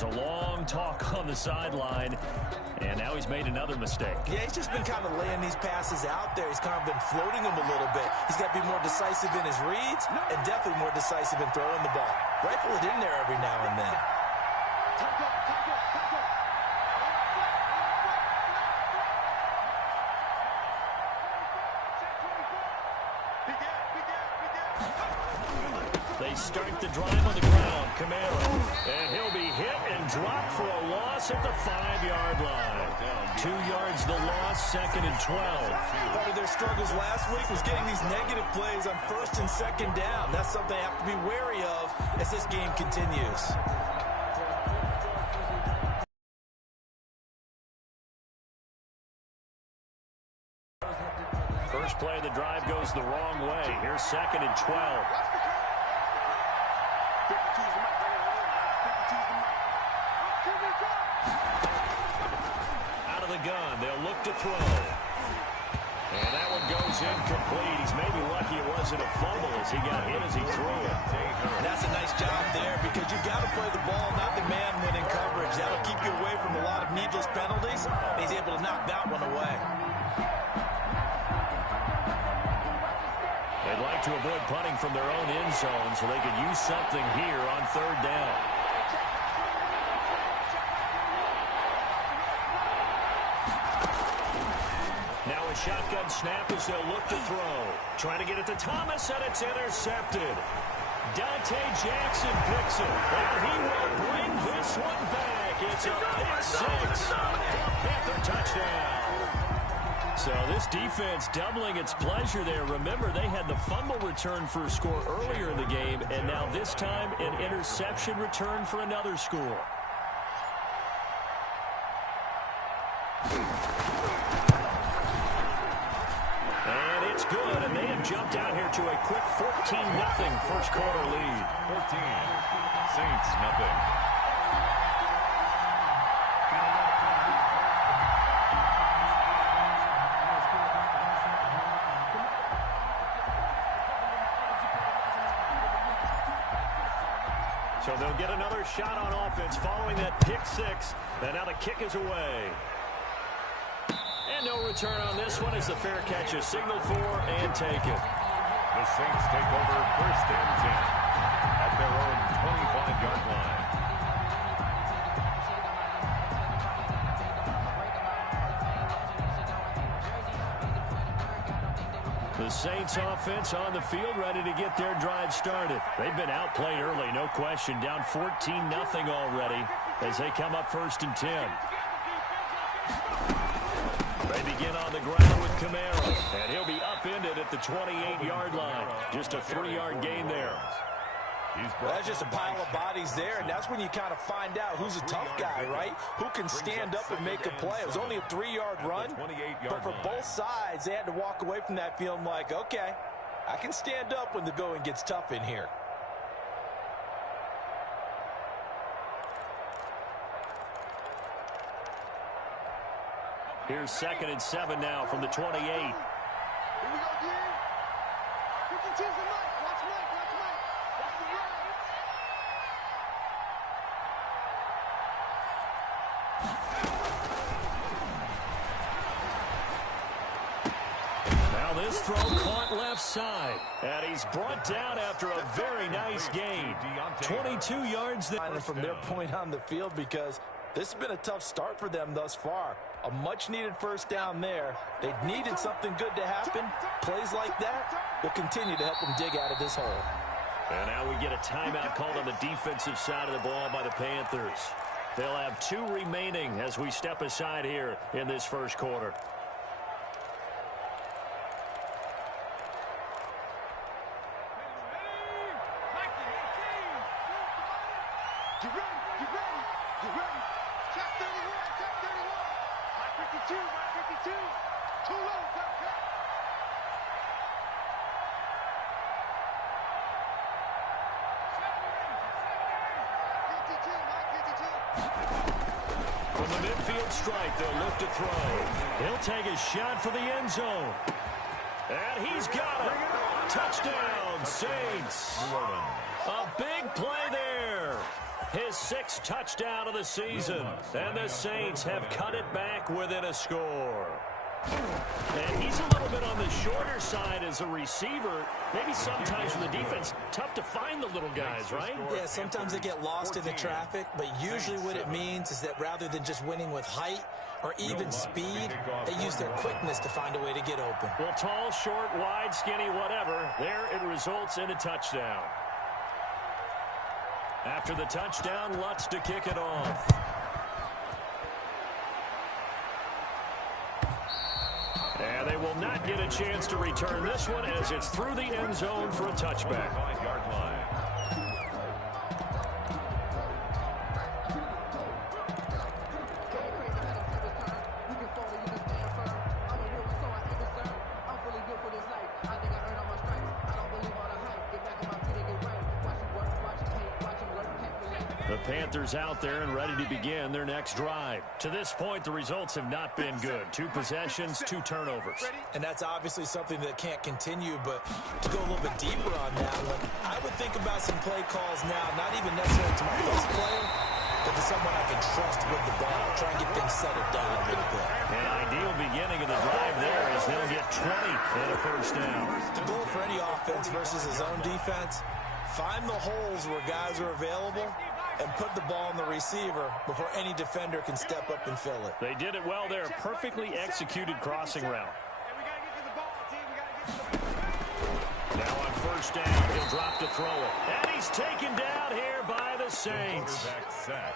was a long talk on the sideline, and now he's made another mistake. Yeah, he's just been kind of laying these passes out there. He's kind of been floating them a little bit. He's got to be more decisive in his reads and definitely more decisive in throwing the ball. Rifle it in there every now and then. They start the drive on the ground. Camaro. And he'll be hit and dropped for a loss at the 5-yard line. 2 yards the loss, 2nd and 12. Part of their struggles last week was getting these negative plays on 1st and 2nd down. That's something they have to be wary of as this game continues. First play of the drive goes the wrong way. Here's 2nd and 12. Out of the gun, they'll look to throw. And that one goes incomplete. He's maybe lucky it wasn't a fumble as he got hit as he threw it. And that's a nice job there because you've got to play the ball, not the man when in coverage. That'll keep you away from a lot of needless penalties. And he's able to knock that one away. They'd like to avoid punting from their own end zone so they could use something here on 3rd down. Now a shotgun snap as they'll look to throw. Trying to get it to Thomas, and it's intercepted. Dante Jackson picks it. And he will bring this one back. It's a pick six for a Panther touchdown. So this defense doubling its pleasure there. Remember, they had the fumble return for a score earlier in the game, and now this time an interception return for another score. And it's good, and they have jumped out here to a quick 14-0 first quarter lead. 14, Saints nothing. So they'll get another shot on offense following that pick six. And now the kick is away. And no return on this one as the fair catch is signaled for and taken. The Saints take over 1st and 10 at their own 25-yard line. The Saints offense on the field ready to get their drive started. They've been outplayed early, no question. Down 14-0 already as they come up 1st and 10. They begin on the ground with Camaro, and he'll be upended at the 28-yard line. Just a 3-yard gain there. That's just a pile of bodies there, and that's when you kind of find out who's a tough guy, right? Who can stand up and make a play. It was only a 3-yard run, but for both sides, they had to walk away from that feeling like, okay, I can stand up when the going gets tough in here. Here's 2nd and 7 now from the 28. Here we go, D. You can choose the mic. Watch Mike. Watch Mike. Watch the right. Now this throw caught left side. And he's brought down after a very nice gain. 22 yards there. From their point on the field because this has been a tough start for them thus far. A much-needed 1st down there. They needed something good to happen. Plays like that will continue to help them dig out of this hole. And now we get a timeout called on the defensive side of the ball by the Panthers. They'll have 2 remaining as we step aside here in this first quarter. Get ready. Get ready. Get ready. Check 31. Check 31. Mike 52. Mike 52. Too low. Got cut. From the midfield strike, they'll look to throw. He'll take a shot for the end zone. And he's got it. Touchdown, Saints. A big play there. His 6th touchdown of the season. And the Saints have cut it back within a score. And he's a little bit on the shorter side as a receiver. Maybe sometimes for the defense, tough to find the little guys, right? Yeah, sometimes they get lost in the traffic, but usually what it means is that rather than just winning with height or even speed, they use their quickness to find a way to get open. Well, tall, short, wide, skinny, whatever, there it results in a touchdown. After the touchdown, Lutz to kick it off. And they will not get a chance to return this one as it's through the end zone for a touchback. 5-yard line. The Panthers out there and ready to begin their next drive. To this point, the results have not been good. 2 possessions, 2 turnovers. And that's obviously something that can't continue, but to go a little bit deeper on that one, I would think about some play calls now, not even necessarily to my best player, but to someone I can trust with the ball. Try and get things settled down a little bit. An ideal beginning of the drive there as they'll get 20 and a first down. The goal for any offense versus his own defense, find the holes where guys are available and put the ball on the receiver before any defender can step up and fill it. They did it well there. Perfectly executed crossing route. Now on first down, he'll drop to throw it. And he's taken down here by the Saints.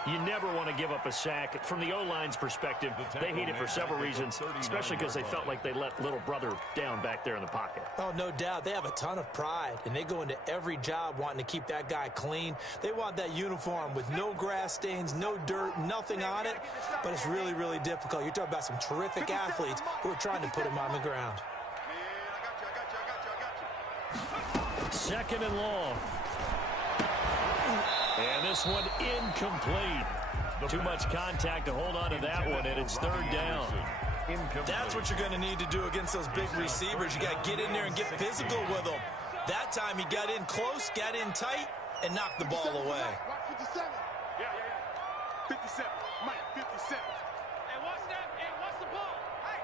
You never want to give up a sack. From the O-line's perspective, they hate it for several reasons, especially because they felt like they let little brother down back there in the pocket. Oh, no doubt. They have a ton of pride, and they go into every job wanting to keep that guy clean. They want that uniform with no grass stains, no dirt, nothing on it, but it's really, really difficult. You're talking about some terrific athletes who are trying to put him on the ground. Second and long. And this one incomplete. Too much contact to hold on to that one, and it's 3rd down. That's what you're going to need to do against those big receivers. You got to get in there and get physical with them. That time he got in close, got in tight, and knocked the ball away. 57. Yeah. 57. Mike, 57. Hey, watch that. Hey, watch the ball. Hey,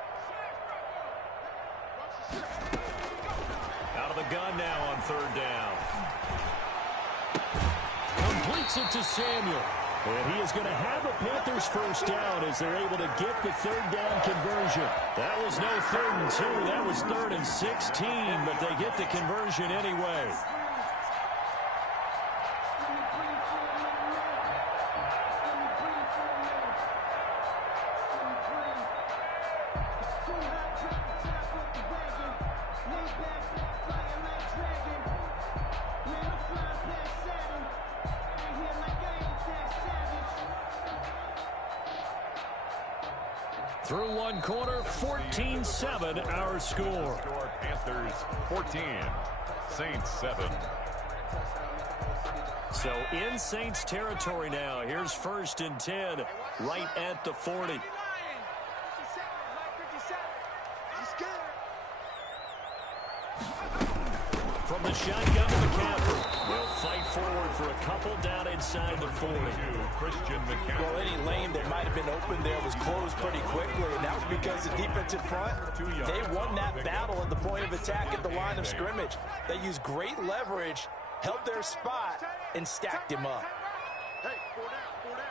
out of the gun now on 3rd down. Completes it to Samuel. And he is going to have a Panthers first down as they're able to get the 3rd down conversion. That was no 3rd and 2. That was 3rd and 16, but they get the conversion anyway. Through one quarter, 14-7 our score. Panthers 14, Saints 7. So in Saints territory now. Here's 1st and 10 right at the 40. From the shotgun to McCaffrey. They'll fight forward for a couple down inside the 40. Well, any lane that might have been open there was closed pretty quickly, and that was because the defensive front, they won that battle at the point of attack at the line of scrimmage. They used great leverage, held their spot, and stacked him up. Hey, 4 down.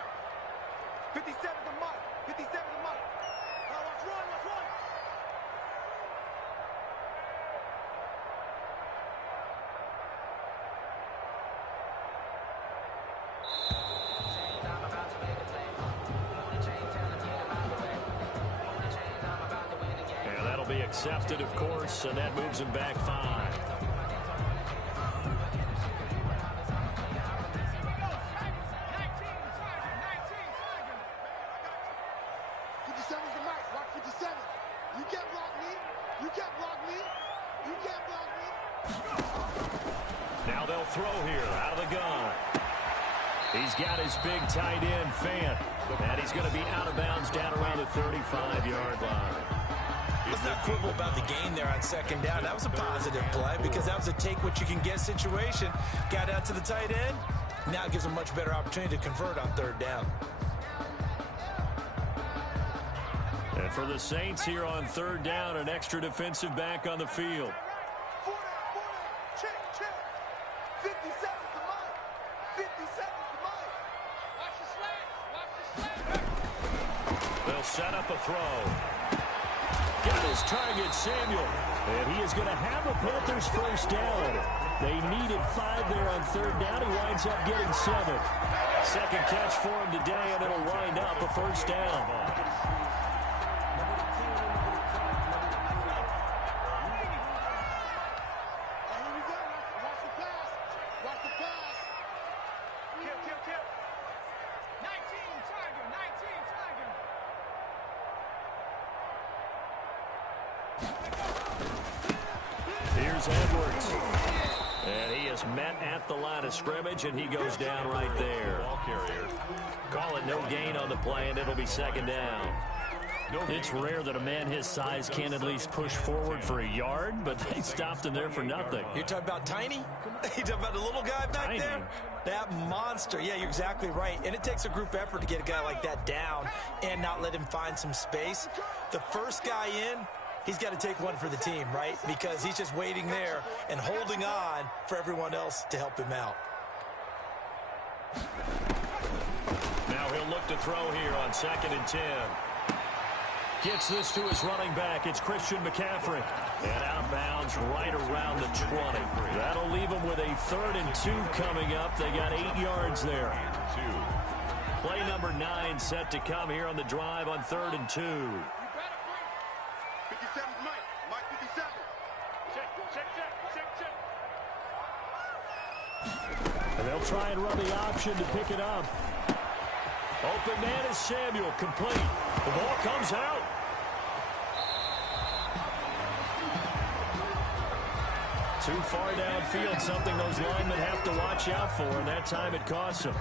57 to Mike. 57 to Mike. Now watch run. And that'll be accepted, of course, and that moves him back 5. Now they'll throw here out of the gun. He's got his big tight end, Fant. And he's going to be out of bounds down around the 35-yard line. Let's not quibble about the gain there on 2nd down. That was a positive play because that was a take-what-you-can-get situation. Got out to the tight end, Now it gives them a much better opportunity to convert on third down. And for the Saints here on third down, an extra defensive back on the field. 4 down, check, check. 50 seconds to Mike. 50 seconds to Mike. Watch the slant. They'll set up a throw. Got his target, Samuel. And he is going to have a Panthers first down. They needed 5 there on third down. He winds up getting 7. Second catch for him today, and it'll wind up a first down. Here's Edwards. And he is met at the line of scrimmage, and he goes down right there. Call it no gain on the play, and it'll be second down. It's rare that a man his size can at least push forward for a yard, but they stopped him there for nothing. You're talking about Tiny? You're talking about the little guy back there? That monster. Yeah, you're exactly right. And it takes a group effort to get a guy like that down and not let him find some space. The first guy in, he's got to take one for the team, right? Because he's just waiting there and holding on for everyone else to help him out. Now he'll look to throw here on 2nd and 10. Gets this to his running back. It's Christian McCaffrey. And out of bounds right around the 20. That'll leave him with a 3rd and 2 coming up. They got 8 yards there. Play number 9 set to come here on the drive on 3rd and 2. 57 Mike. Mike 57. Check. And they'll try and run the option to pick it up. Open man is Samuel, complete. The ball comes out. Too far downfield, something those linemen have to watch out for, and that time it costs them.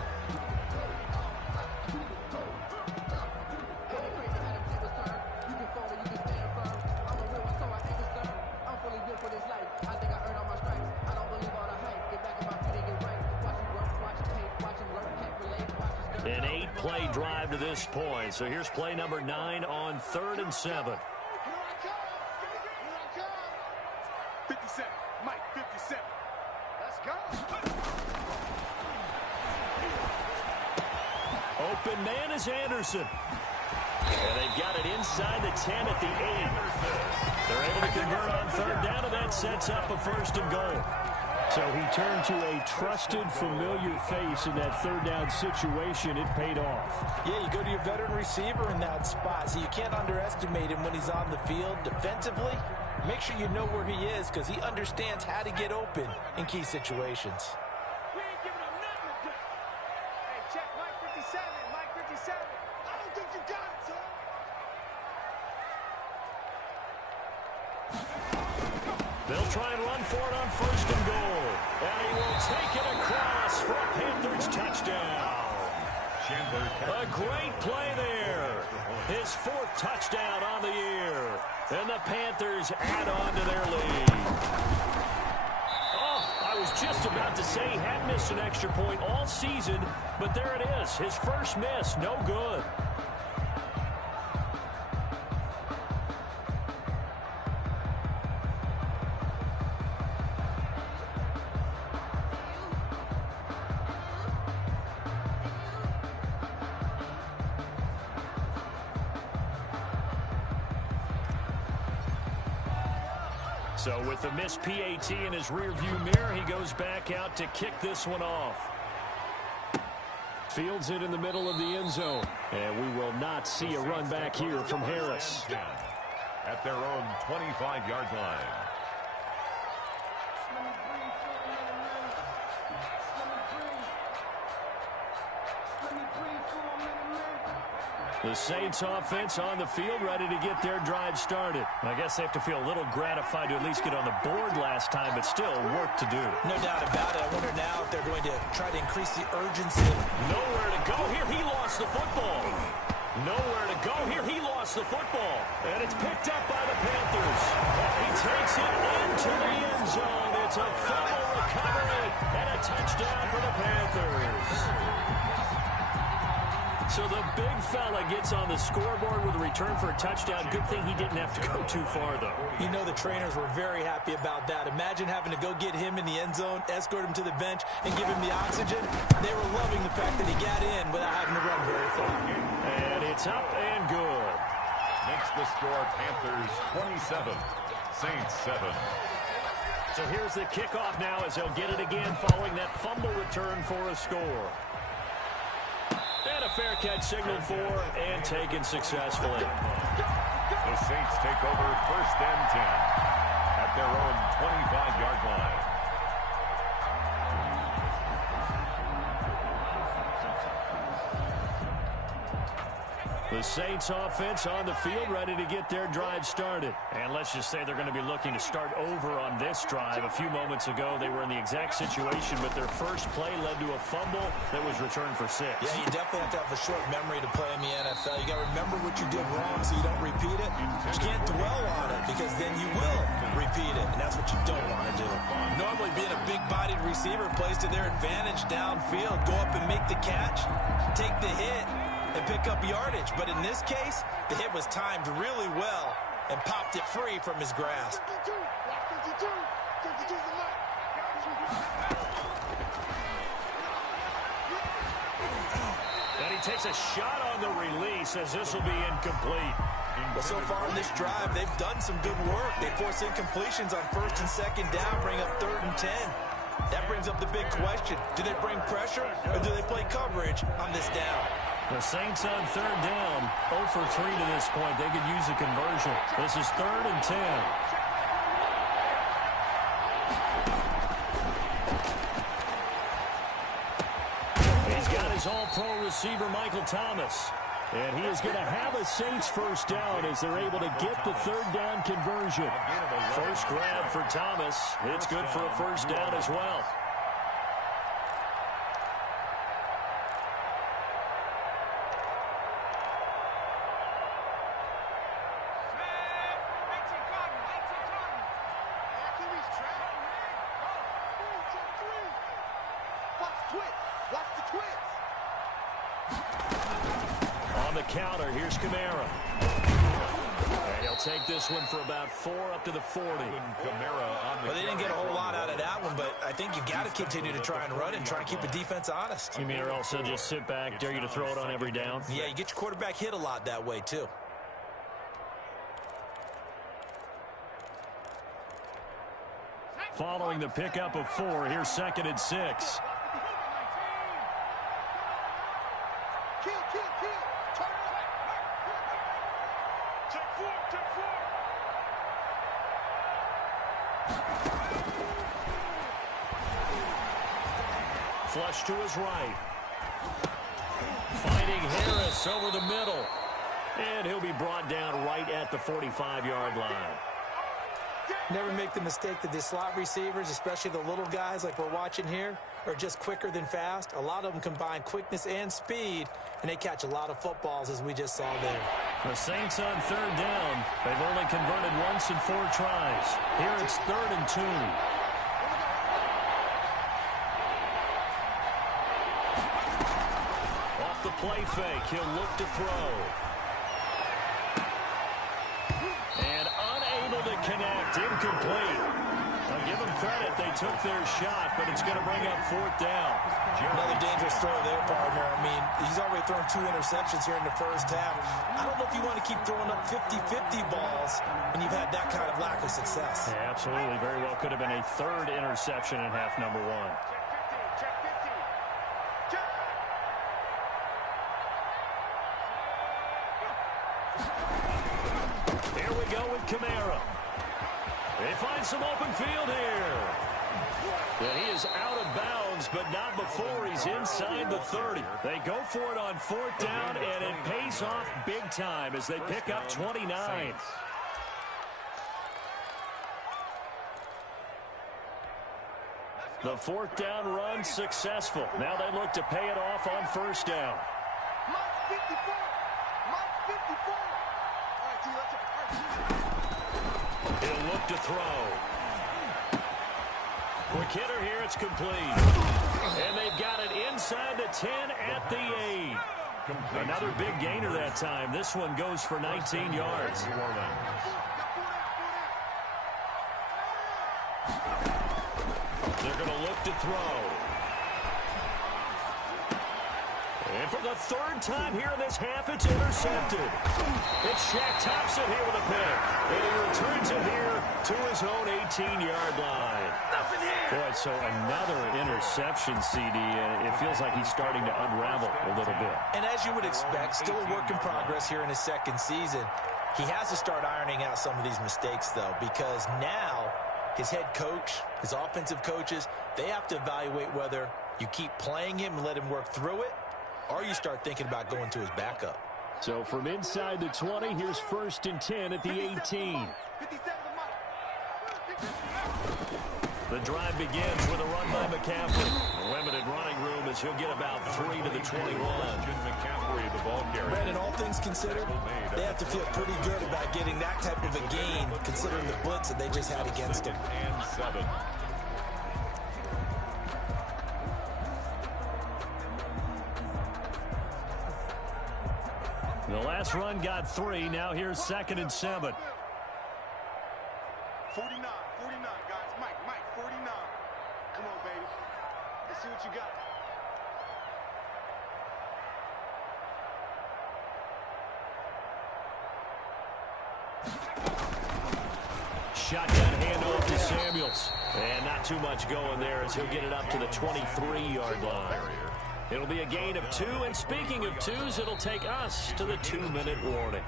An 8-play drive to this point. So here's play number 9 on 3rd and 7. 57. Mike 57. Let's go. Open man is Anderson. And they've got it inside the 10 at the 8. They're able to convert on third down, and that sets up a 1st and goal. So he turned to a trusted, familiar face in that third down situation. It paid off. Yeah, you go to your veteran receiver in that spot, so you can't underestimate him when he's on the field defensively. Make sure you know where he is because he understands how to get open in key situations. We ain't giving him nothing to do. Hey, check Mike 57. Mike 57. I don't think you got it, son. They'll try and run for it on 1st and goal. And he will take it across for a Panthers touchdown. A great play there. His 4th touchdown on the year. And the Panthers add on to their lead. Oh, I was just about to say he had missed an extra point all season, but there it is. His first miss, no good. So with the missed PAT in his rearview mirror, he goes back out to kick this one off. Fields it in the middle of the end zone. And we will not see a run back here from Harris. At their own 25-yard line. The Saints offense on the field, ready to get their drive started. I guess they have to feel a little gratified to at least get on the board last time, but still work to do. No doubt about it. I wonder now if they're going to try to increase the urgency. Nowhere to go here. He lost the football. Nowhere to go here. He lost the football. And it's picked up by the Panthers. He takes it into the end zone. It's a fumble recovery and a touchdown for the Panthers. So the big fella gets on the scoreboard with a return for a touchdown. Good thing he didn't have to go too far, though. You know the trainers were very happy about that. Imagine having to go get him in the end zone, escort him to the bench, and give him the oxygen. They were loving the fact that he got in without having to run very far. And it's up and good. Makes the score Panthers 27, Saints 7. So here's the kickoff now as they'll get it again following that fumble return for a score. And a fair catch signaled for and taken successfully. The Saints take over 1st and 10 at their own 25-yard line. The Saints offense on the field ready to get their drive started. And let's just say they're going to be looking to start over on this drive. A few moments ago, they were in the exact situation, but their first play led to a fumble that was returned for 6. Yeah, you definitely have to have a short memory to play in the NFL. You got to remember what you did wrong so you don't repeat it. You can't dwell on it because then you will repeat it, and that's what you don't want to do. Normally, being a big-bodied receiver plays to their advantage downfield. Go up and make the catch, take the hit, and pick up yardage. But in this case, the hit was timed really well and popped it free from his grasp. And he takes a shot on the release as this will be incomplete. Well, so far in this drive, they've done some good work. They force incompletions on 1st and 2nd down, bring up 3rd and 10. That brings up the big question. Do they bring pressure or do they play coverage on this down? The Saints on 3rd down, 0 for 3 to this point. They could use a conversion. This is 3rd and 10. He's got his all-pro receiver, Michael Thomas. And he is going to have a Saints first down as they're able to get the 3rd down conversion. First grab for Thomas. It's good for a first down as well. On the counter, here's Kamara. And he'll take this one for about 4 up to the 40. Well, they didn't get a whole lot out of that one, but I think you've got to continue to try and run and try and keep the defense honest. You mean or else they'll just sit back, dare you to throw it on every down? Yeah, you get your quarterback hit a lot that way, too. Following the pickup of 4, here's 2nd and 6. Flush to his right. Finding Harris over the middle. And he'll be brought down right at the 45-yard line. Never make the mistake that the slot receivers, especially the little guys like we're watching here, are just quicker than fast. A lot of them combine quickness and speed, and they catch a lot of footballs, as we just saw there. The Saints on 3rd down. They've only converted once in 4 tries. Here it's 3rd and 2. Off the play fake, he'll look to throw. And unable to connect, incomplete. I'll give them credit, they took their shot, but it's going to bring up 4th down. Another dangerous throw there, partner. I mean, he's already thrown 2 interceptions here in the first half. I don't know if you want to keep throwing up 50-50 balls when you've had that kind of lack of success. Yeah, absolutely. Very well could have been a 3rd interception in half number 1. Here we go with Kamara. They find some open field here. And he is out of bounds, but not before he's inside the 30. They go for it on 4th down, and it pays off big time as they pick up 29. The 4th down run successful. Now they look to pay it off on 1st down. He'll look to throw. Quick hitter here, it's complete. And they've got it inside the 10 at the 8. Another big gainer that time. This one goes for 19 yards. They're going to look to throw. And for the third time here in this half, it's intercepted. It's Shaq Thompson here with a pick. And he returns it here to his own 18-yard line. Boy, so another interception, CD, and it feels like he's starting to unravel a little bit. And as you would expect, still a work in progress here in his second season. He has to start ironing out some of these mistakes, though, because now his head coach, his offensive coaches, they have to evaluate whether you keep playing him and let him work through it, or you start thinking about going to his backup. So from inside the 20, here's 1st and 10 at the 18. The drive begins with a run by McCaffrey. Limited running room as he'll get about 3 to the 21. McCaffrey, the ball carrier. Brandon, all things considered, they have to feel pretty good about getting that type of a gain, considering the blitz that they just had against him. And 7. The last run got 3. Now here's 2nd and 7. 49, guys. Mike, 49. Come on, baby. Let's see what you got. Shotgun handoff to Samuels. And not too much going there as he'll get it up to the 23-yard line. It'll be a gain of 2, and speaking of 2s, it'll take us to the 2-minute warning.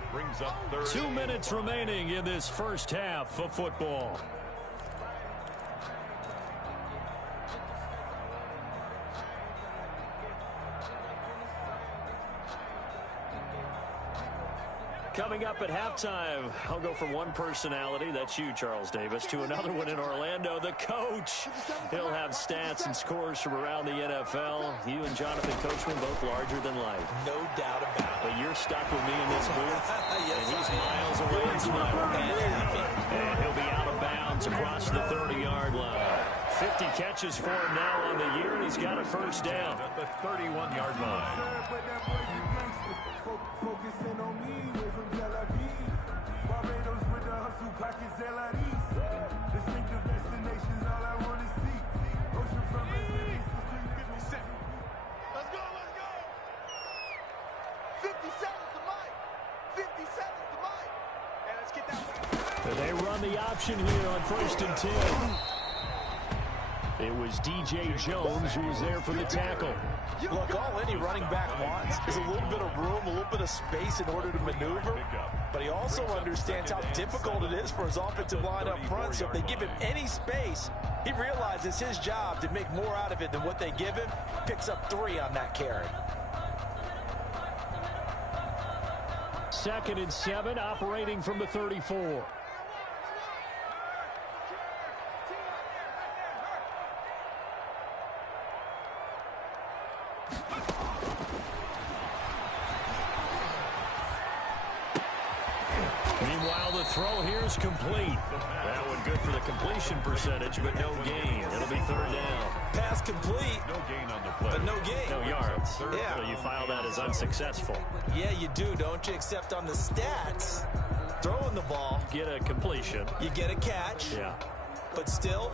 2 minutes remaining in this first half of football. Coming up at halftime, I'll go from one personality, that's you, Charles Davis, to another one in Orlando, the coach. He'll have stats and scores from around the NFL. You and Jonathan Coachman, both larger than life. No doubt about it. But you're stuck with me in this booth, Yes, and he's miles away and smiling. And he'll be out of bounds across the 30-yard line. 50 catches for him now on the year, and he's got a first down. At the 31-yard line. Focusing on me, way from Tel Aviv. Barbados with the hustle pockets, distinctive destinations, all I want to see. Ocean from Let's go. 57's the mic. 57's the mic. And let's get that. They run the option here on 1st and 10. It was DJ Jones who was there for the tackle. Look, all any running back wants is a little bit of room, a little bit of space in order to maneuver. But he also understands how difficult it is for his offensive line up front. So if they give him any space, he realizes his job to make more out of it than what they give him. Picks up 3 on that carry. 2nd and 7, operating from the 34. Meanwhile, the throw here is complete. That one good for the completion percentage, but no gain. It'll be 3rd down. Pass complete. No gain on the play. But no gain. No yards. Yeah. So you file that as unsuccessful. Yeah, you do, don't you? Except on the stats, throwing the ball, Get a completion. you get a catch, Yeah. but still,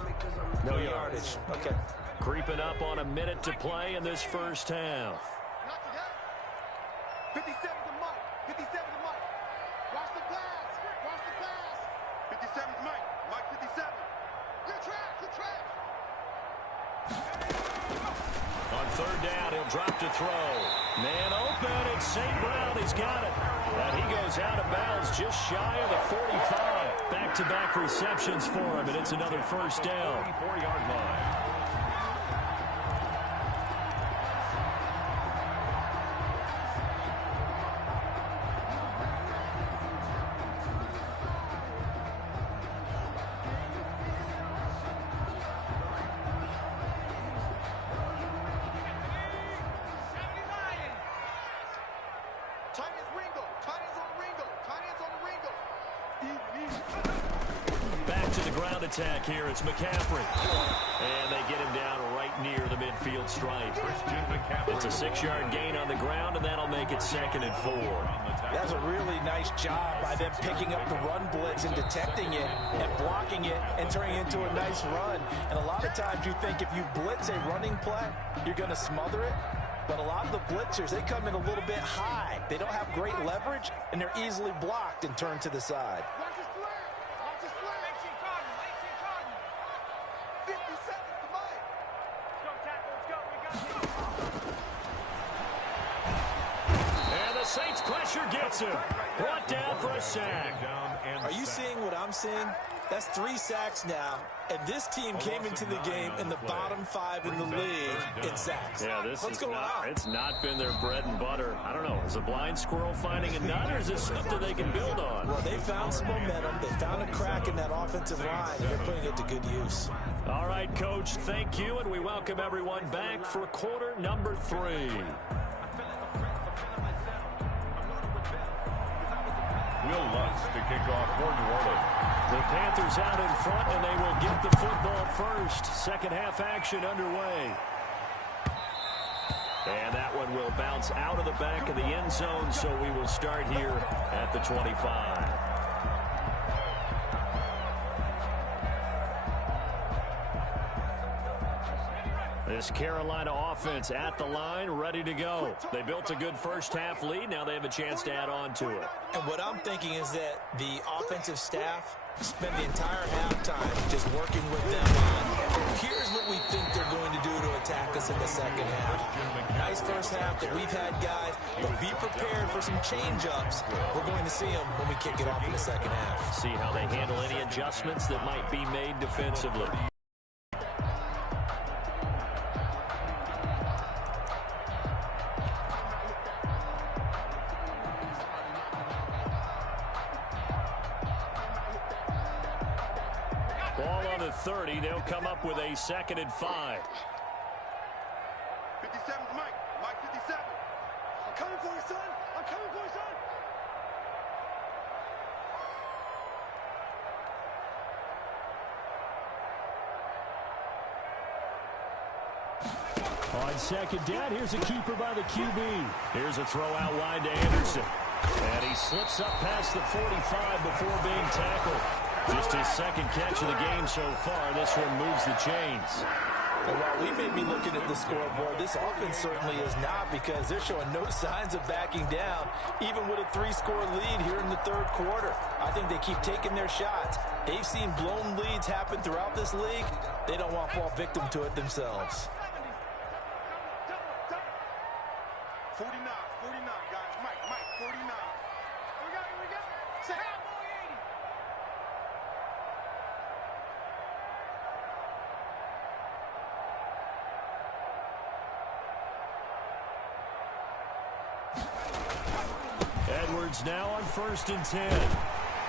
No yardage. Okay. Creeping up on a minute to play in this first half. Not to that. 57's the mic. 57's the mic. Watch the pass. 57's Mike. Mike 57. Good track. On 3rd down, he'll drop to throw. Man open, it's St. Brown. He's got it. And he goes out of bounds just shy of the 45. Back-to-back receptions for him, and it's another first down. 34-yard line. Tight ends on the Ringo. Back to the ground attack here. It's McCaffrey. And they get him down right near the midfield stripe. It's a 6-yard gain on the ground, and that'll make it 2nd and 4. That's a really nice job by them picking up the run blitz and detecting it and blocking it and turning it into a nice run. And a lot of times you think if you blitz a running play, you're going to smother it. But a lot of the blitzers, they come in a little bit high. They don't have great leverage, and they're easily blocked and turned to the side. Saints pressure gets him. Brought down for a sack. Are you seeing what I'm seeing? That's 3 sacks now, and this team came into the game in the bottom 5 in the league in sacks. Yeah, it's not been their bread and butter. I don't know. Is a blind squirrel finding a nut, or is this something they can build on? Well, they found some momentum. They found a crack in that offensive line, and they're putting it to good use. All right, Coach, thank you, and we welcome everyone back for quarter number 3. Will Lutz to kick off for New Orleans. The Panthers out in front, and they will get the football first. Second half action underway. And that one will bounce out of the back of the end zone, so we will start here at the 25. This Carolina offense at the line, ready to go. They built a good first half lead. Now they have a chance to add on to it. And what I'm thinking is that the offensive staff spent the entire halftime just working with them on, here's what we think they're going to do to attack us in the second half. Nice first half that we've had, guys, but be prepared for some change-ups. We're going to see them when we kick it off in the second half. See how they handle any adjustments that might be made defensively. Ball on the 30. They'll come up with a 2nd and 5. 57's Mike. Mike 57. I'm coming for you, son. I'm coming for you, son. On 2nd down, here's a keeper by the QB. Here's a throw out wide to Anderson. And he slips up past the 45 before being tackled. Just his 2nd catch of the game so far. This one moves the chains. Well, while we may be looking at the scoreboard, this offense certainly is not, because they're showing no signs of backing down, even with a 3-score lead here in the 3rd quarter. I think they keep taking their shots. They've seen blown leads happen throughout this league. They don't want to fall victim to it themselves. 49, guys. Mike, 49. Here we go. Say hi, boy, 80. Edwards now on 1st and 10.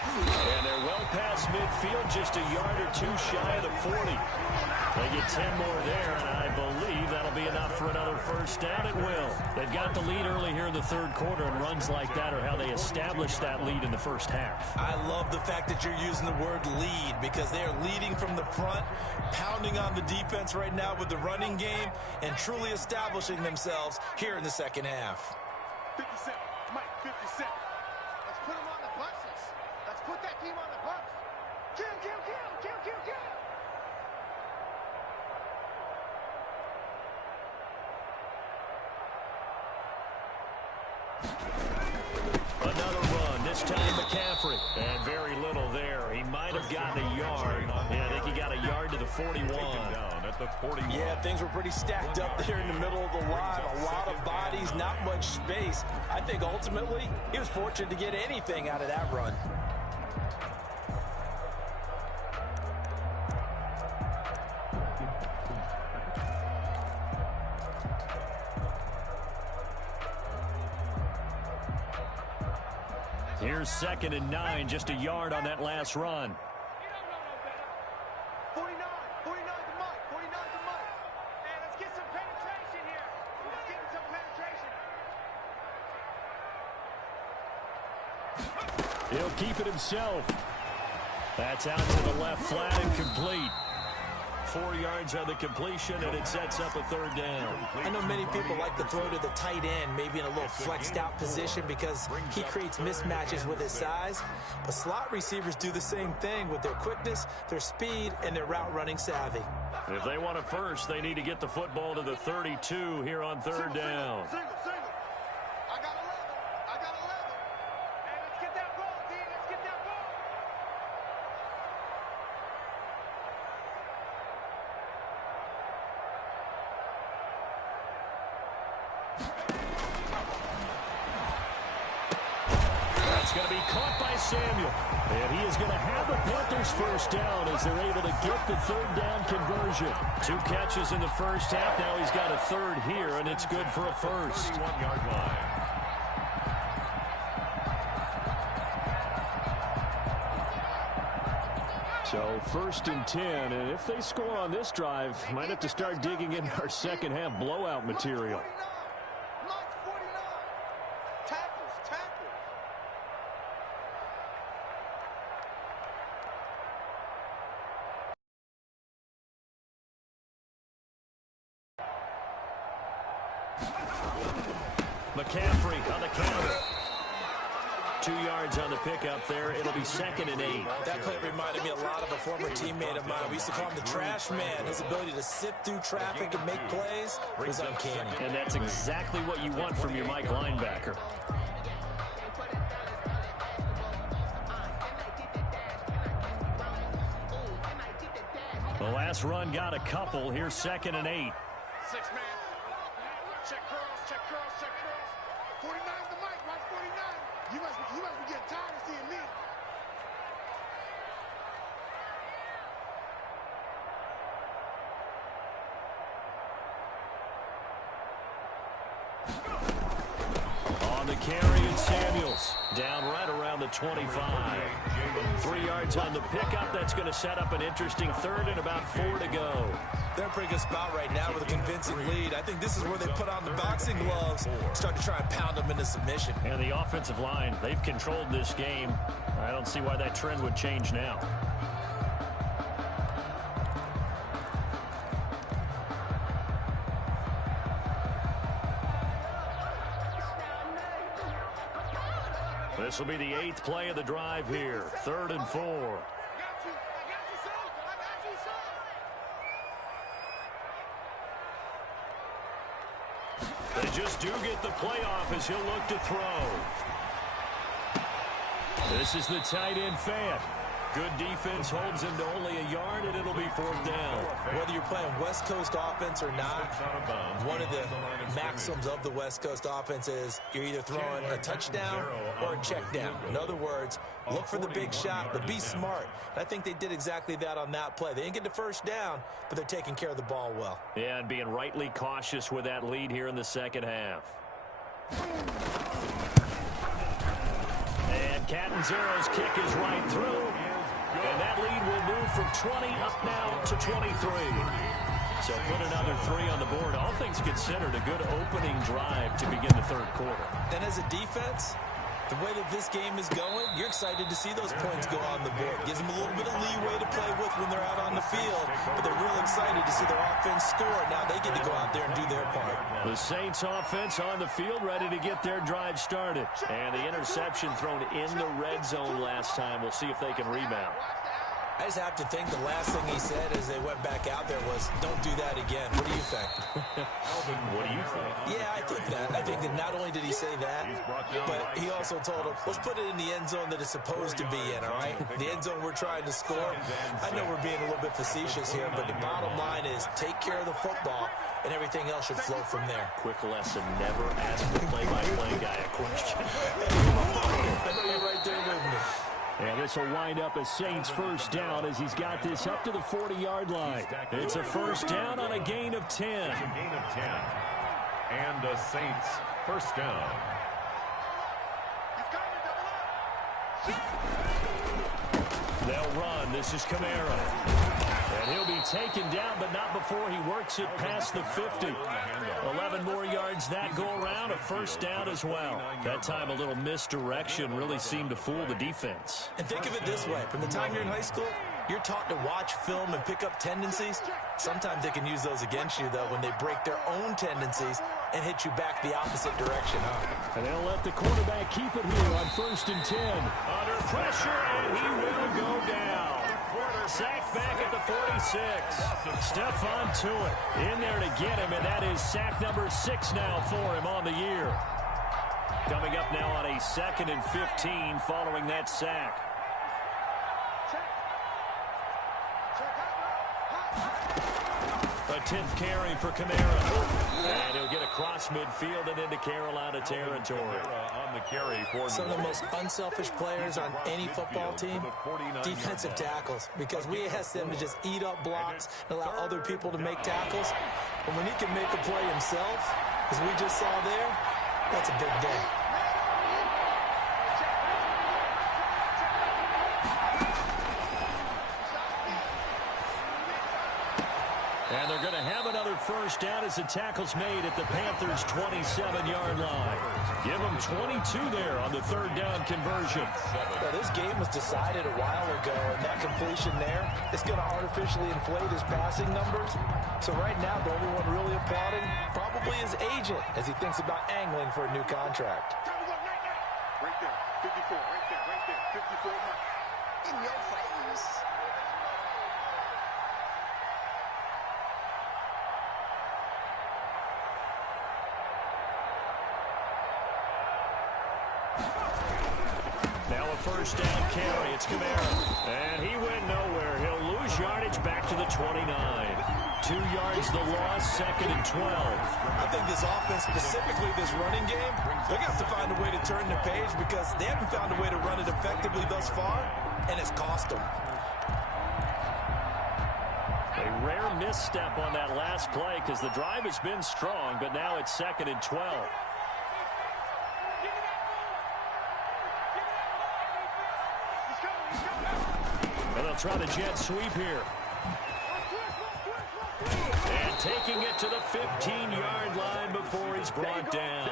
And they're well past midfield, just a yard or 2 shy of the 40. They get 10 more there, and I believe that'll be enough for another 1st down. It will. They've got the lead early here in the 3rd quarter, and runs like that are how they establish that lead in the first half. I love the fact that you're using the word lead, because they are leading from the front, pounding on the defense right now with the running game, and truly establishing themselves here in the 2nd half. 57. Mike, 57. Let's put him on the buses. Let's put that team on the bus. Kill. Another run, this time McCaffrey. And very little there. He might have gotten a yard. Yeah, I think he got a yard to the 41. Yeah, things were pretty stacked up there in the middle of the line. A lot of bodies, not much space. I think ultimately he was fortunate to get anything out of that run. Here's 2nd and 9, just a yard on that last run. 49 to Mike. 49 to Mike. Man, let's get some penetration here. Let's get some penetration. He'll keep it himself. That's out to the left, flat and complete. 4 yards on the completion, and it sets up a third down. I know many people like to throw to the tight end, maybe in a little flexed out position because he creates mismatches with his size. But slot receivers do the same thing with their quickness, their speed, and their route running savvy. If they want a first, they need to get the football to the 32 here on third down. I got 11. I got 11. Hey, let's get that ball, D. Let's get that ball. That's going to be caught by Samuel. And he is going to have the Panthers first down as they're able to get the third down conversion. 2 catches in the first half. Now he's got a third here, and it's good for a first. 31-yard line. So 1st and 10, and if they score on this drive, might have to start digging in our second half blowout material. March 49. Tackles. McCaffrey on the counter. 2 yards on the pickup there. It'll be 2nd and 8. That play reminded me a lot of a former teammate of mine. We used to call him the trash man. His ability to sift through traffic and make plays was uncanny. And that's exactly what you want from your Mike linebacker. The last run got a couple. Here's 2nd and 8. 6-man. Check curls. 49 the mic. Watch 49. You must be getting tired of seeing me. On the carry, it's Samuels. Down right around the 25. 3 yards on the pickup. That's going to set up an interesting third and about 4 to go. They're in a pretty good spot right now with a convincing lead. I think this is where they put on the boxing gloves, start to try and pound them into submission. And the offensive line, they've controlled this game. I don't see why that trend would change now. This will be the 8th play of the drive here. 3rd and 4. I got you, son. They just do get the playoff as he'll look to throw. This is the tight end Fant. Good defense holds him to only a yard, and it'll be 4th down. Whether you're playing West Coast offense or not, one of the maxims of the West Coast offense is you're either throwing a touchdown or a check down. In other words, look for the big shot, but be smart. And I think they did exactly that on that play. They didn't get the first down, but they're taking care of the ball well. Yeah, and being rightly cautious with that lead here in the second half. And Catanzero's kick is right through. And that lead will move from 20 up now to 23. So put another 3 on the board. All things considered, a good opening drive to begin the third quarter. And as a defense, the way that this game is going, you're excited to see those points go on the board. Gives them a little bit of leeway to play with when they're out on the field, but they're real excited to see their offense score. Now they get to go out there and do their part. The Saints offense on the field, ready to get their drive started. And the interception thrown in the red zone last time. We'll see if they can rebound. I just have to think the last thing he said as they went back out there was, don't do that again. What do you think? What do you think? Yeah, I think that. I think that not only did he say that, but he also told him, let's put it in the end zone that it's supposed to be in, all right? The end zone we're trying to score. I know we're being a little bit facetious here, but the bottom line is take care of the football, and everything else should flow from there. Quick lesson, never ask the play-by-play guy a question. I know you're right there with me. And this will wind up a Saints first down as he's got this up to the 40-yard line. It's a first down on a gain of 10. A gain of 10. And the Saints first down. They'll run. This is Kamara. And he'll be taken down, but not before he works it past the 50. 11 more yards that go around, a first down as well. That time a little misdirection really seemed to fool the defense. And think of it this way. From the time you're in high school, you're taught to watch film and pick up tendencies. Sometimes they can use those against you, though, when they break their own tendencies and hit you back the opposite direction, huh? And they'll let the quarterback keep it here on 1st and 10. Under pressure, and he will go down. Sacked back at the 46. Stephon Tuitt in there to get him, and that is sack number 6 now for him on the year. Coming up now on a 2nd and 15 following that sack. A 10th carry for Kamara. And he'll get across midfield and into Carolina territory. On the carry for some of the most unselfish players on any football team, defensive tackles, because we ask them to just eat up blocks and allow other people to make tackles. But when he can make a play himself, as we just saw there, that's a big day. And they're going to have another first down as the tackle's made at the Panthers' 27-yard line. Give them 22 there on the 3rd down conversion. Well, this game was decided a while ago, and that completion there is going to artificially inflate his passing numbers. So right now, the only one really applauding probably his agent as he thinks about angling for a new contract. Right there, 54, right there, 54. In your face. Now a first down carry. It's Kamara. And he went nowhere. He'll lose yardage back to the 29. 2 yards the loss, 2nd and 12. I think this offense, specifically this running game, they're going to have to find a way to turn the page because they haven't found a way to run it effectively thus far, and it's cost them. A rare misstep on that last play because the drive has been strong, but now it's 2nd and 12. And they'll try the jet sweep here. And taking it to the 15-yard line before he's brought down.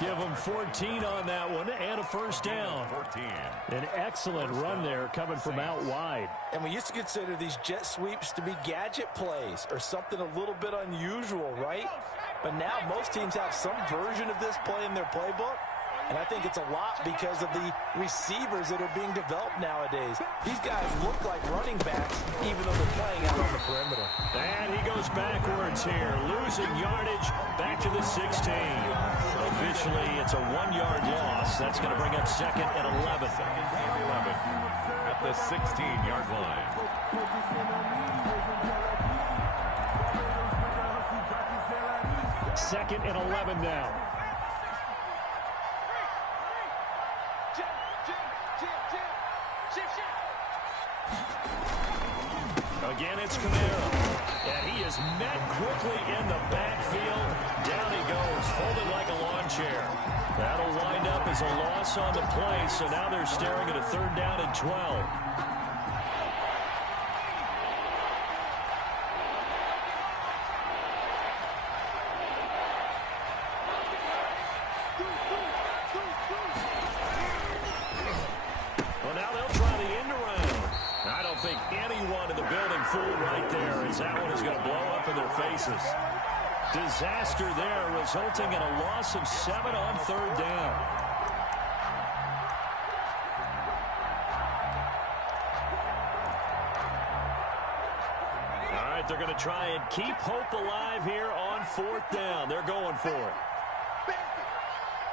Give him 14 on that one and a first down. 14. An excellent run there coming from out wide. And we used to consider these jet sweeps to be gadget plays or something a little bit unusual, right? But now most teams have some version of this play in their playbook. And I think it's a lot because of the receivers that are being developed nowadays. These guys look like running backs, even though they're playing out on the perimeter. And he goes backwards here, losing yardage back to the 16. Officially, it's a 1-yard loss. That's going to bring up 2nd and 11. 11 at the 16-yard line. 2nd and 11 now. Again, it's Kamara. And he is met quickly in the backfield. Down he goes, folded like a lawn chair. That'll wind up as a loss on the play, so now they're staring at a 3rd down and 12. Well, now they'll try the end around. I don't think anyone in the building fooled right there, as that one is going to blow up in their faces. Disaster there, resulting in a loss of 7 on 3rd down. All right, they're going to try and keep hope alive here on 4th down. They're going for it.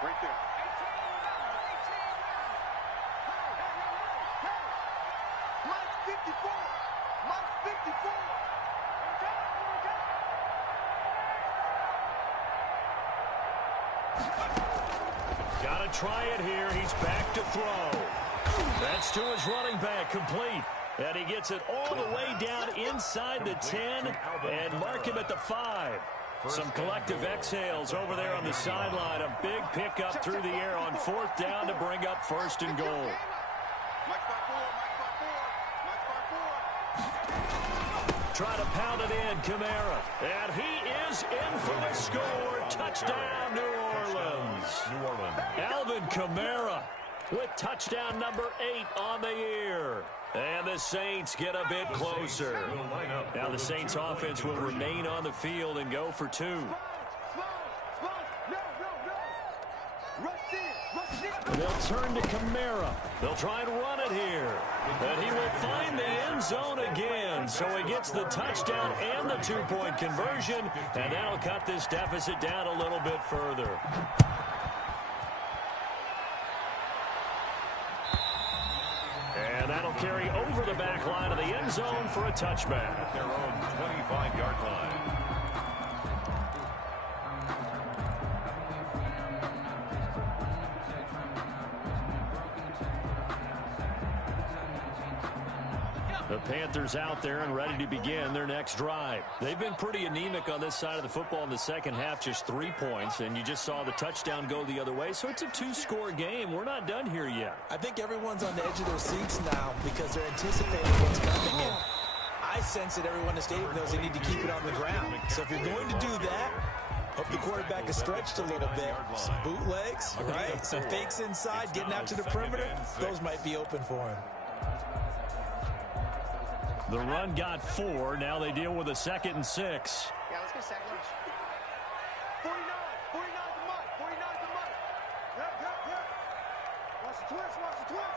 Right there. Mike 54. Mike 54. Got to try it here. He's back to throw. That's to his running back, complete. And he gets it all the way down inside the 10 and mark him at the 5. Some collective exhales over there on the sideline. A big pickup through the air on 4th down to bring up 1st and goal. Try to pound it in, Kamara. And he is in for the score. Touchdown, New Orleans. Alvin Kamara with touchdown number 8 on the year. And the Saints get a bit closer. Now the Saints offense will remain on the field and go for 2. They'll turn to Kamara. They'll try and run it here. And he will find the end zone again. So he gets the touchdown and the 2-point conversion. And that'll cut this deficit down a little bit further. And that'll carry over the back line of the end zone for a touchback. At their own 25-yard line. The Panthers out there and ready to begin their next drive. They've been pretty anemic on this side of the football in the second half, just 3 points, and you just saw the touchdown go the other way, so it's a 2-score game. We're not done here yet. I think everyone's on the edge of their seats now because they're anticipating what's coming in. I sense that everyone in the stadium knows they need to keep it on the ground. So if you're going to do that, hope the quarterback is stretched a little bit. Some bootlegs, right? Some fakes inside, getting out to the perimeter. Those might be open for him. The run got 4. Now they deal with a 2nd and 6. Yeah, let's get second. 49 the mud. 49 the mud. Yep. Watch the twist.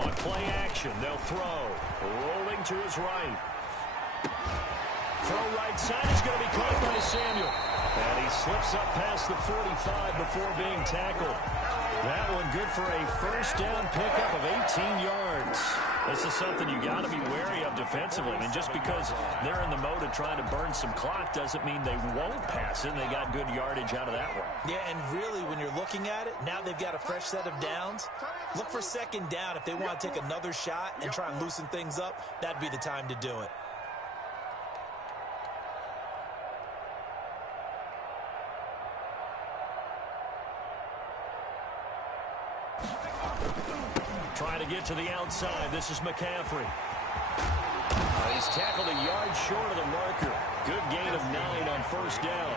On play action, they'll throw. Rolling to his right. Throw right side is going to be caught by Samuel. And he slips up past the 45 before being tackled. That one good for a first down pickup of 18 yards. This is something you got to be wary of defensively. I mean, just because they're in the mode of trying to burn some clock doesn't mean they won't pass it. And they got good yardage out of that one. Yeah, and really, when you're looking at it, now they've got a fresh set of downs. Look for second down. If they want to take another shot and try and loosen things up, that'd be the time to do it. Trying to get to the outside. This is McCaffrey. He's tackled a yard short of the marker. Good gain of 9 on first down.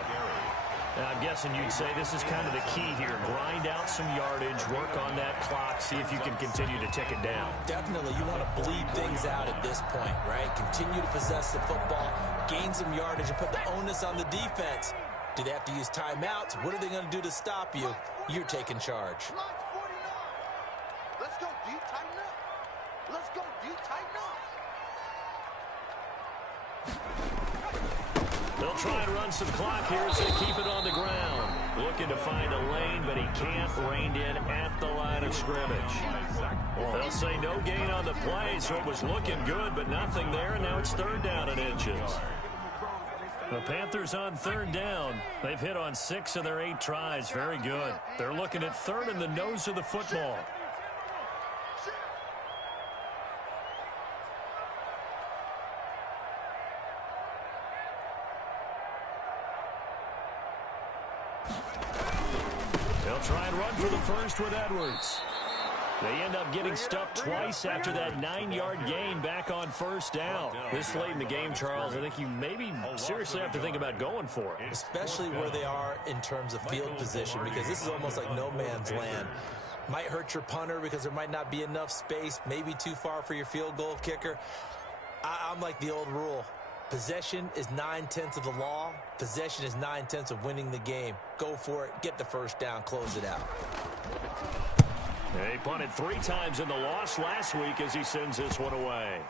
Now, I'm guessing you'd say this is kind of the key here. Grind out some yardage, work on that clock, see if you can continue to tick it down. Definitely, you want to bleed things out at this point, right? Continue to possess the football, gain some yardage, and put the onus on the defense. Do they have to use timeouts? What are they going to do to stop you? You're taking charge. Let's go, D. Tighten up. Let's go, D. Tighten up. They'll try and run some clock here as they keep it on the ground. Looking to find a lane, but he can't. Reined in at the line of scrimmage. They'll say no gain on the play, so it was looking good, but nothing there, and now it's 3rd down and inches. The Panthers on 3rd down. They've hit on 6 of their 8 tries. Very good. They're looking at 3rd in the nose of the football. They'll try and run for the first with Edwards. They end up getting stuffed twice after that 9-yard gain back on first down. This late in the game, Charles, I think you maybe seriously have to think about going for it. Especially where they are in terms of field position, because this is almost like no man's land. Might hurt your punter because there might not be enough space, maybe too far for your field goal kicker. I'm like the old rule. Possession is 9/10 of the law. Possession is 9/10 of winning the game. Go for it. Get the first down. Close it out. He punted 3 times in the loss last week as he sends this one away.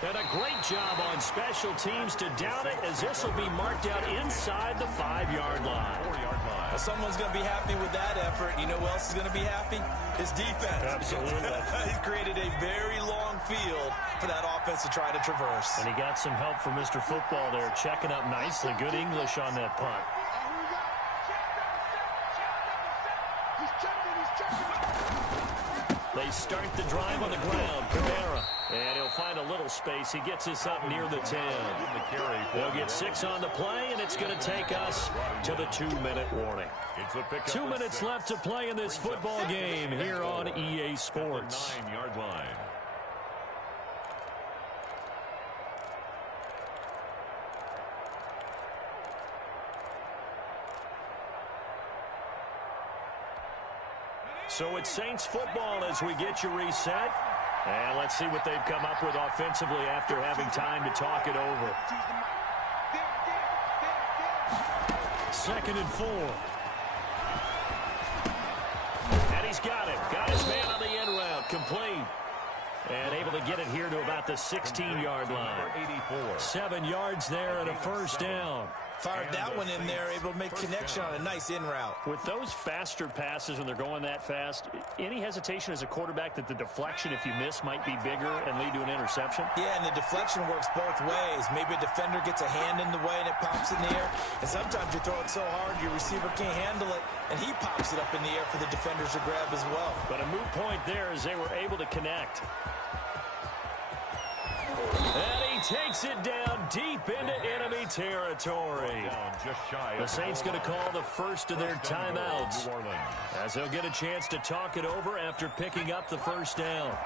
And a great job on special teams to down it, as this will be marked out inside the 5-yard line. 4-yard line. Well, someone's going to be happy with that effort. You know who else is going to be happy? His defense. Absolutely. He's created a very long field for that offense to try to traverse. And he got some help from Mr. Football there, checking up nicely. Good English on that punt. They start the drive on the ground. Kamara And he'll find a little space. He gets us up near the 10. They'll get 6 on the play, and it's going to take us to the 2-minute warning. 2 minutes left to play in this football game here on EA Sports. 9-yard line. So it's Saints football as we get you reset. And let's see what they've come up with offensively after having time to talk it over. 2nd and 4. And he's got it. Got his man on the end route. Complete. And able to get it here to about the 16-yard line. 7 yards there and a first down. Fired that one in there, able to make connection on a nice in route. With those faster passes when they're going that fast, any hesitation as a quarterback that the deflection, if you miss, might be bigger and lead to an interception? Yeah, and the deflection works both ways. Maybe a defender gets a hand in the way and it pops in the air. And sometimes you throw it so hard your receiver can't handle it, and he pops it up in the air for the defenders to grab as well. But a moot point there as they were able to connect. And he takes it down deep into enemy territory. The Saints going to call the first of their timeouts as they'll get a chance to talk it over after picking up the first down.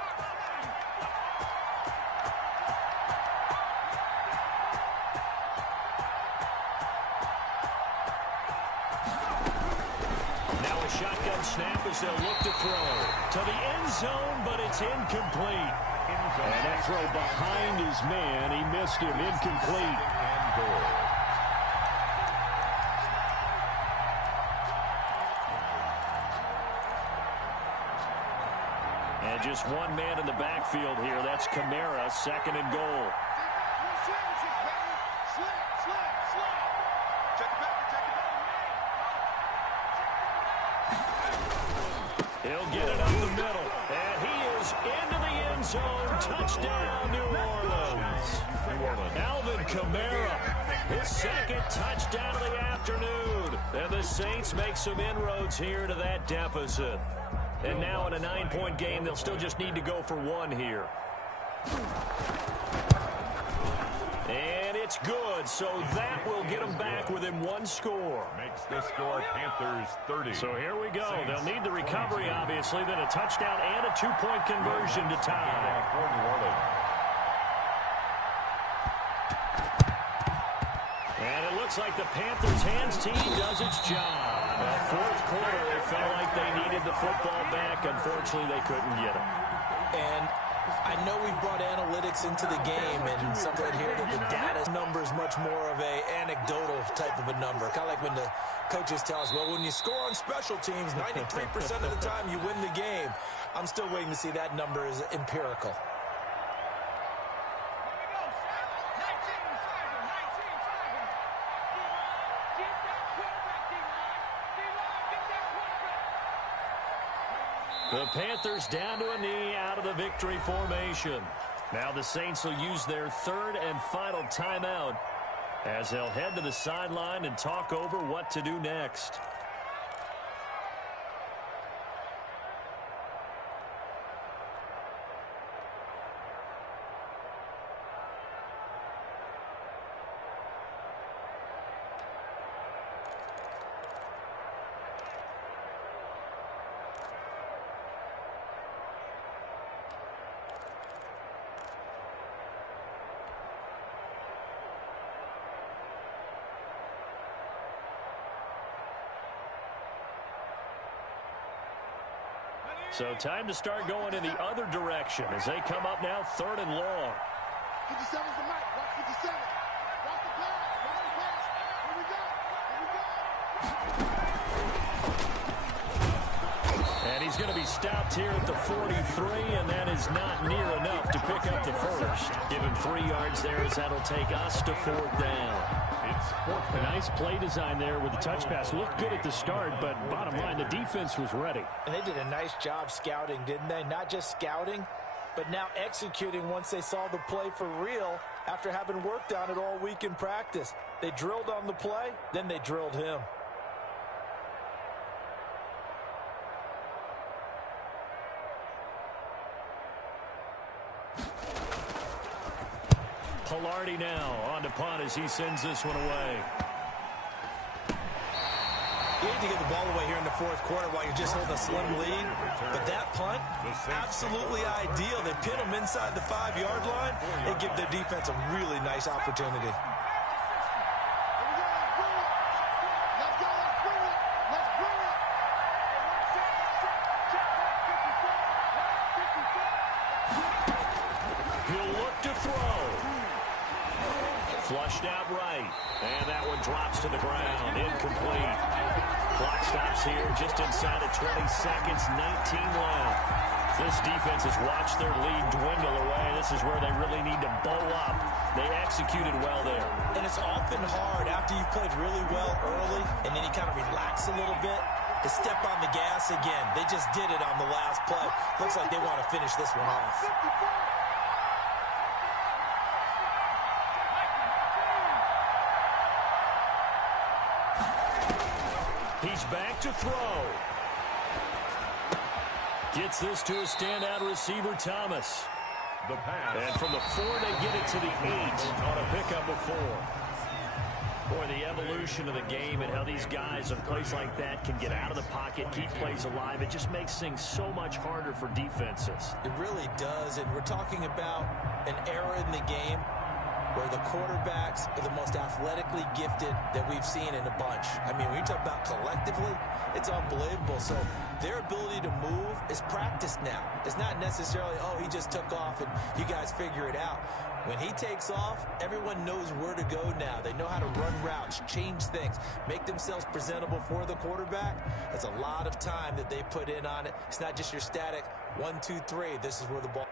Now a shotgun snap as they'll look to throw to the end zone, but it's incomplete. And that throw behind his man, he missed him, incomplete. And just one man in the backfield here. That's Kamara, 2nd and goal. He'll get it up the middle, and he is into the end zone. Touchdown, New Orleans. Alvin Kamara, his 2nd touchdown of the afternoon. And the Saints make some inroads here to that deficit. And now in a 9-point game, they'll still just need to go for 1 here. And it's good, so that will get them back within 1 score. Makes the score Panthers 30. So here we go. They'll need the recovery, obviously, then a touchdown and a 2-point conversion to tie. And it looks like the Panthers' hands team does its job. That 4th quarter, they felt like they needed the football back. Unfortunately, they couldn't get it. And I know we brought analytics into the game, and something here that the data number is much more of a anecdotal type of a number. Kind of like when the coaches tell us, well, when you score on special teams, 93% of the time you win the game. I'm still waiting to see that number is empirical. The Panthers down to a knee out of the victory formation. Now the Saints will use their 3rd and final timeout as they'll head to the sideline and talk over what to do next. So time to start going in the other direction as they come up now 3rd and long. 57's the mic. Watch 57. Watch the pass. Watch the pass. Here we go. Here we go. And he's going to be stopped here at the 43, and that is not near enough to pick up the first. Give him 3 yards there as that'll take us to 4th down. A nice play design there with the touch pass. Looked good at the start, but bottom line, the defense was ready. And they did a nice job scouting, didn't they? Not just scouting, but now executing once they saw the play for real after having worked on it all week in practice. They drilled on the play, then they drilled him. Lombardi now on to punt as he sends this one away. You need to get the ball away here in the fourth quarter while you're just holding a slim lead. But that punt, absolutely ideal. They pin them inside the 5-yard line and give their defense a really nice opportunity. He'll look to throw. Flushed out right. And that one drops to the ground. Incomplete. Clock stops here just inside of 20 seconds. 19 left. This defense has watched their lead dwindle away. This is where they really need to bow up. They executed well there. And it's often hard after you've played really well early and then you kind of relax a little bit to step on the gas again. They just did it on the last play. Looks like they want to finish this one off. He's back to throw. Gets this to a standout receiver, Thomas. The pass. And from the 4, they get it to the 8 on a pickup of 4. Boy, the evolution of the game and how these guys in plays like that can get out of the pocket, keep plays alive, it just makes things so much harder for defenses. It really does, and we're talking about an era in the game where the quarterbacks are the most athletically gifted that we've seen in a bunch. I mean, when you talk about collectively, it's unbelievable. So their ability to move is practiced now. It's not necessarily, oh, he just took off and you guys figure it out. When he takes off, everyone knows where to go now. They know how to run routes, change things, make themselves presentable for the quarterback. That's a lot of time that they put in on it. It's not just your static 1, 2, 3. This is where the ball...